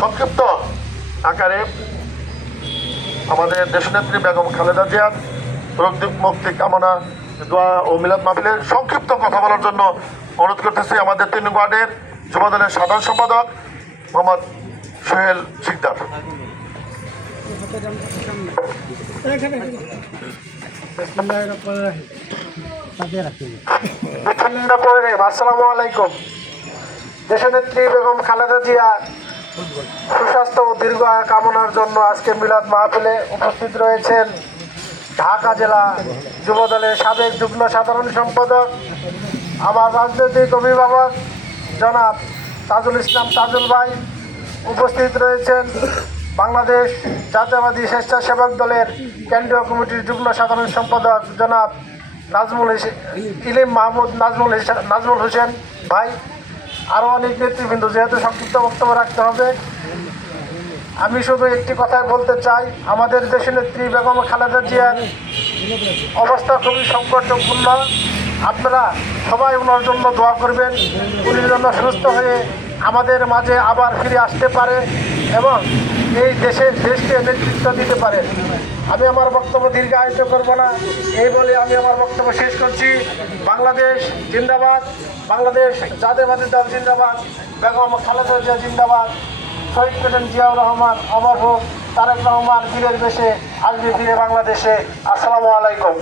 সংক্ষিপ্ত আকারে আমাদের দেশনেত্রী বেগম খালেদা জিয়ার রোগ মুক্তি কামনা, দোয়া ও মিলাদ মাহফিলের সংক্ষিপ্ত কথা বলার জন্য অনুরোধ করতেছি আমাদের তিন ওয়ার্ডের যুবদলের সাধারণ সম্পাদক মোহাম্মদ সোহেল শিকদার। আসসালামু আলাইকুম। দেশনেত্রী বেগম খালেদা জিয়া সুস্বাস্থ্য ও দীর্ঘ কামনার জন্য আজকে মিলাদ মাহফিলে উপস্থিত রয়েছেন ঢাকা জেলা যুবদলের সাবেক যুগ্ম সাধারণ সম্পাদক, আমার রাজনৈতিক অভিভাবক জনাব তাজুল ইসলাম তাজুল ভাই। উপস্থিত রয়েছেন বাংলাদেশ জাতীয়বাদী স্বেচ্ছাসেবক দলের কেন্দ্রীয় কমিটির যুগ্ম সাধারণ সম্পাদক জনাব নাজমুল ইলিম মাহমুদ নাজমুল নাজমুল হোসেন ভাই। আরও অনেক নেতৃবৃন্দ, যেহেতু সংক্ষিপ্ত বক্তব্য রাখতে হবে, আমি শুধু একটি কথা বলতে চাই, আমাদের দেশের নেত্রী বেগম খালেদা জিয়ার অবস্থা খুবই সংকটপূর্ণ। আপনারা সবাই ওনার জন্য দোয়া করবেন, উনি যেন সুস্থ হয়ে আমাদের মাঝে আবার ফিরে আসতে পারে এবং এই দেশের দেশকে নেতৃত্ব দিতে পারে। আমি আমার বক্তব্য দীর্ঘায়িত করব না। এই বলে আমি আমার বক্তব্য শেষ করছি। বাংলাদেশ জিন্দাবাদ। বাংলাদেশ জাতীয়বাদী দল জিন্দাবাদ। বেগম খালেদা জিয়া জিন্দাবাদ। শহীদ প্রেসিডেন্ট জিয়াউর রহমান অমর হোক, তারেক রহমান বীরের বেশে আসবে ফিরে বাংলাদেশে। আসসালামু আলাইকুম।